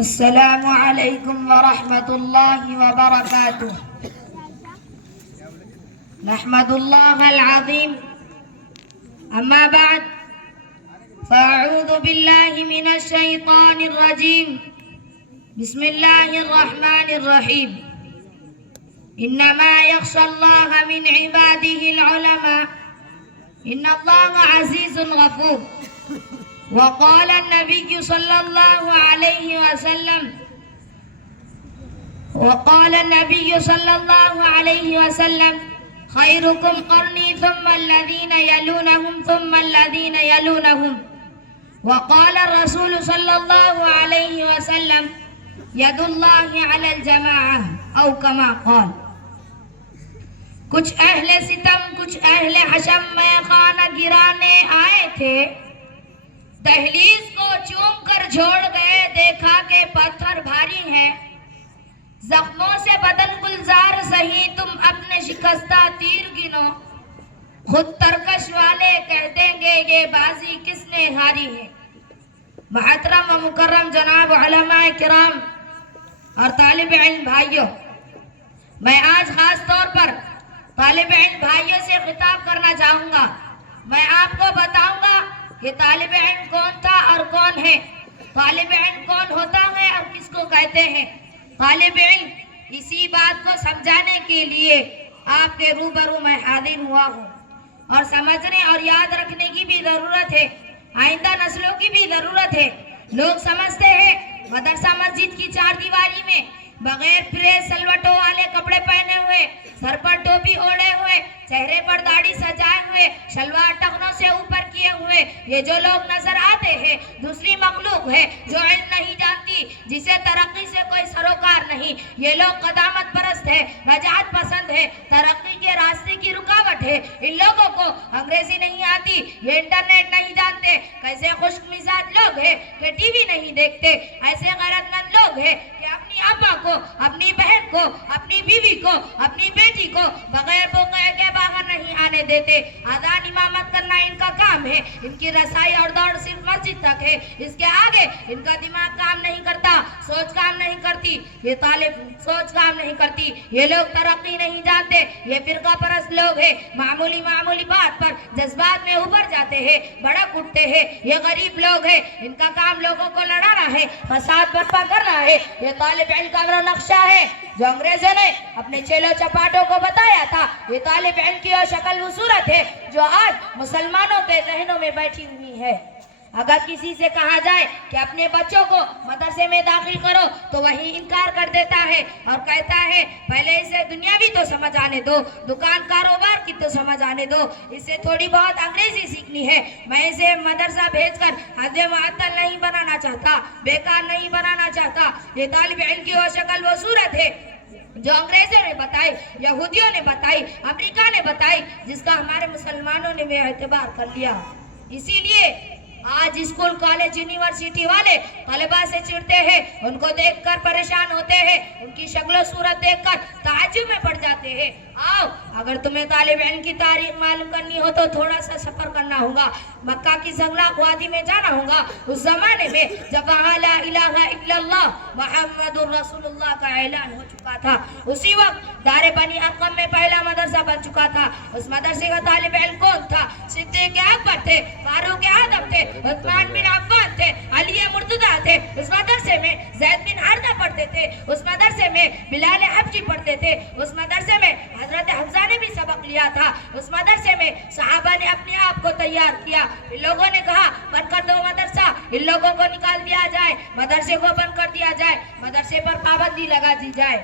السلام علیکم ورحمۃ اللہ وبرکاتہ۔ نحمد اللہ العظیم، اما بعد فاعوذ باللہ من الشیطان الرجیم، بسم اللہ الرحمن الرحیم۔ انما یخشی اللہ من عبادہ العلماء، ان اللہ عزیز غفور۔ وقال النبي صلى الله عليه وسلم خيركم قرني ثم الذين يلونهم ثم الذين يلونهم۔ وقال الرسول صلى الله عليه وسلم يد الله على الجماعة، او كما قال۔ کچھ اہل ستم، کچھ اہل حشم میں خانہ گرانے آئے تھے، دہلیز کو چوم کر جھوڑ گئے، دیکھا کہ پتھر بھاری ہے، زخموں سے بدن گلزار سہی، تم اپنے شکستہ تیر گنو، خود ترکش والے کہہ دیں گے یہ بازی کس نے ہاری ہے۔ محترم و مکرم جناب علماء کرام اور طالب علم بھائیوں، میں آج خاص طور پر طالب علم بھائیوں سے خطاب کرنا چاہوں گا۔ میں آپ کو بتاؤں گا کہ طالب علم کون تھا اور کون ہے، طالب علم کون ہوتا ہے اور کس کو کہتے ہیں۔ طالب علم اسی بات کو سمجھانے کے لیے آپ کے روبرو میں حاضر ہوا ہوں، اور سمجھنے اور یاد رکھنے کی بھی ضرورت ہے، آئندہ نسلوں کی بھی ضرورت ہے۔ لوگ سمجھتے ہیں مدرسہ مسجد کی چار دیواری میں بغیر پریس سلوٹوں والے کپڑے پہنے ہوئے، سر پر ٹوپی اوڑے ہوئے، چہرے پر داڑھی سجائے ہوئے، شلوار ٹخنوں سے اوپر کیے ہوئے یہ جو لوگ نظر آتے ہیں، دوسری مخلوق ہے جو علم نہیں جانتی، جسے ترقی سے کوئی سروکار نہیں۔ یہ لوگ قدامت پرست ہے، رجعت پسند ہے، ترقی کے راستے کی رکاوٹ ہے۔ ان لوگوں کو انگریزی نہیں آتی، یہ انٹرنیٹ نہیں جانتے، کیسے خشک مزاج لوگ ہیں کہ ٹی وی نہیں دیکھتے، ایسے غیرت مند لوگ ہیں کہ اپنی آپا کو، اپنی بہن کو، اپنی بیوی کو، اپنی بیٹی کو بغیر بقعے کے باہر نہیں آنے دیتے۔ اذان امامت کرنا ان کا کام ہے، ان کی رسائی اور دوڑ صرف مسجد تک ہے، اس کے آگے ان کا دماغ کام نہیں کرتا، سوچ کام نہیں کرتی، یہ طالب سوچ کام نہیں کرتی۔ یہ لوگ ترقی نہیں جانتے، یہ فرقہ پرست لوگ ہیں، معمولی بات پر جذبات میں ابھر جاتے ہیں، بڑک اٹھتے ہیں۔ یہ غریب لوگ ہیں، ان کا کام لوگوں کو لڑانا ہے، فساد برپا کرنا ہے۔ یہ طالب علم کا نقشہ ہے جو انگریزوں نے اپنے چیلوں چپاٹوں کو بتایا تھا۔ یہ طالب علم کی وہ شکل و صورت ہے جو آج مسلمانوں کے ذہنوں میں بیٹھی ہوئی ہے۔ اگر کسی سے کہا جائے کہ اپنے بچوں کو مدرسے میں داخل کرو تو وہی انکار کر دیتا ہے اور کہتا ہے پہلے اسے دنیا بھی تو سمجھ آنے دو، دکان کاروبار کی تو سمجھ آنے دو، اسے تھوڑی بہت انگریزی سیکھنی ہے۔ میں اسے مدرسہ بھیج کر حد معطل نہیں بنانا چاہتا، بیکار نہیں بنانا چاہتا۔ یہ طالب علم کی وہ شکل و صورت ہے جو انگریزوں نے بتائی، یہودیوں نے بتائی، امریکہ نے بتائی، جس کا ہمارے مسلمانوں نے بے اعتبار کر لیا۔ اسی لیے آج اسکول، کالج، یونیورسٹی والے طلباء سے چڑھتے ہیں، ان کو دیکھ کر پریشان ہوتے ہیں، ان کی شکل و صورت دیکھ کر تعجب میں پڑ جاتے ہیں۔ آؤ، اگر تمہیں طالب علم کی تاریخ معلوم کرنی ہو تو تھوڑا سا سفر کرنا ہوگا، مکہ کی زغلق وادی میں جانا ہوگا، اس زمانے میں جب وہاں لا الہ الا اللہ محمد رسول اللہ کا اعلان ہو چکا تھا۔ اسی وقت دار بنی ارقم میں پہلا مدرسہ بن چکا تھا۔ اس مدرسے کا طالب علم کون تھا؟ صدیق اکبر تھے، فاروق اعظم تھے، عثمان بن عفان تھے، علی مرتضیٰ تھے۔ اس مدرسے میں زید بن حارثہ پڑھتے تھے، اس مدرسے میں بلال حبشی پڑھتے تھے، اس مدرسے میں حضرت حمزہ نے بھی سبق لیا تھا، اس مدرسے میں صحابہ نے اپنے آپ کو تیار کیا۔ ان لوگوں نے کہا بند کر دو مدرسہ، ان لوگوں کو نکال دیا جائے، مدرسے کو بند کر دیا جائے، مدرسے پر پابندی لگا دی جائے۔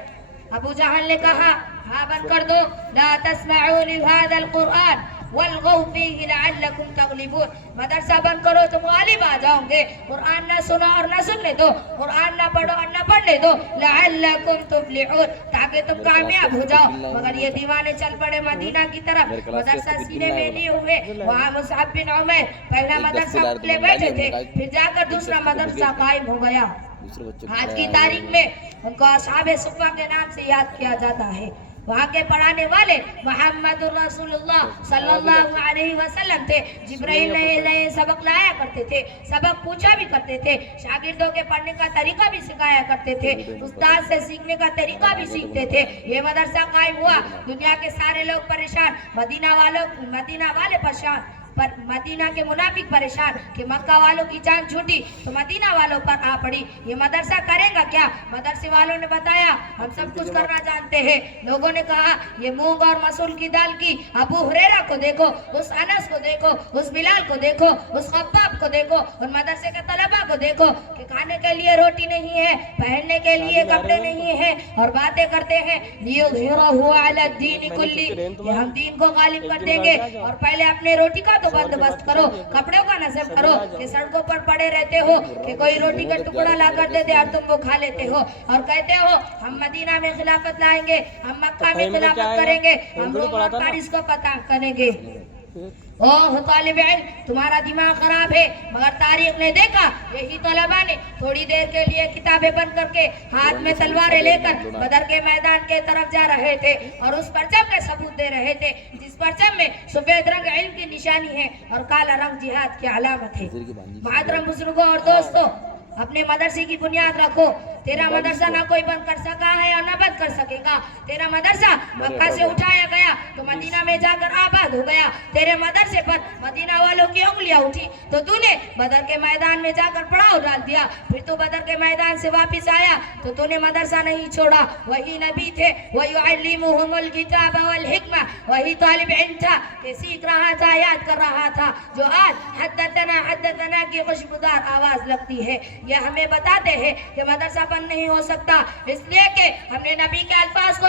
ابو جہل نے کہا ہاں بند کر دو، لا تسمعوا لهذا القرآن والغوا فيه لعلكم تغلبون۔ مدرسہ بند کرو تو غالب آ جاؤ گے، قرآن نہ سنو اور نہ سننے دو، قرآن نہ پڑھو اور نہ پڑھنے دو، لعلكم تفلحون، تاکہ تم کامیاب ہو جاؤ۔ مگر یہ دیوانے چل پڑے مدینہ کی طرف، مدرسہ سینے میں لیے ہوئے، وہاں مصعب بن عمیر پہلا مدرسہ لے بیٹھے تھے، پھر جا کر دوسرا مدرسہ قائم ہو گیا۔ آج کی تاریخ میں ان کو اصحاب صفہ کے نام سے یاد کیا جاتا ہے۔ وہاں کے پڑھانے والے محمد رسولullah صلی اللہ علیہ وسلم تھے. جبرائیل نئے سبق لایا کرتے تھے, سبق پوچھا بھی کرتے تھے, شاگردوں کے پڑھنے کا طریقہ بھی سکھایا کرتے تھے, استاد سے سیکھنے کا طریقہ بھی سیکھتے تھے. یہ مدرسہ قائم ہوا, دنیا کے سارے لوگ پریشان, مدینہ والے پریشان, پر مدینہ کے منافق پریشان کہ مکہ والوں کی جان چھوٹی تو مدینہ والوں پر آ پڑی. یہ مدرسہ کرے گا کیا؟ مدرسے والوں نے بتایا ہم سب کچھ کرنا جانتے ہیں. لوگوں نے کہا یہ مونگ اور مسول کی دال کی ابو ہریرہ کو دیکھو, اس انس کو دیکھو, اس بلال کو دیکھو, اس خباب کو دیکھو, اور مدرسے کے طلبہ کو دیکھو کہ کھانے کے لیے روٹی نہیں ہے, پہننے کے لیے کپڑے نہیں ہیں, اور باتیں کرتے ہیں لیظہرہ علی الدین کلی, کہ ہم دین کو غالب کر دیں گے. اور پہلے اپنے روٹی کا تو بندوبست کرو, کپڑوں کا نصب کرو, کہ سڑکوں پر پڑے رہتے ہو کہ کوئی روٹی کا ٹکڑا لا کر دیتے اور تم وہ کھا لیتے ہو, اور کہتے ہو ہم مدینہ میں خلافت لائیں گے, ہم مکہ میں خلافت کریں گے, ہم روم اور پاریس کو فتح کریں گے. اوہ طالب علم, تمہارا دماغ خراب ہے. مگر تاریخ نے دیکھا یہی طلبہ نے تھوڑی دیر کے لیے کتابیں بند کر کے ہاتھ میں تلواریں لے کر بدر کے میدان کے طرف جا رہے تھے, اور اس پرچم کے ثبوت دے رہے تھے جس پرچم میں سفید رنگ علم کی نشانی ہے اور کالا رنگ جہاد کی علامت ہے. محترم بزرگوں اور دوستوں, اپنے مدرسے کی بنیاد رکھو. تیرا مدرسہ نہ کوئی بند کر سکا ہے اور نہ بند کر سکے گا. تیرا مدرسہ مکہ سے اٹھایا گیا تو مدینہ میں جا کر آباد ہو گیا. تیرے مدرسے پر مدینہ والوں کی انگلیاں اٹھی تو تو نے بدر کے میدان میں جا کر پڑاؤ ڈال دیا. پھر تو بدر کے میدان سے واپس آیا تو تو نے مدرسہ نہیں چھوڑا. وہی نبی تھے, وَيُعَلِّمُهُمُ الْكِتَابَ وَالْحِكْمَةَ, وہی طالب علم تھا کہ سیکھ رہا تھا, یاد کر رہا تھا, جو آج حدثنا کی خوشبودار آواز لگتی ہے. یہ ہمیں بتاتے ہیں کہ مدرسہ بند نہیں ہو سکتا, اس لیے کہ ہم نے نبی کے الفاظ کو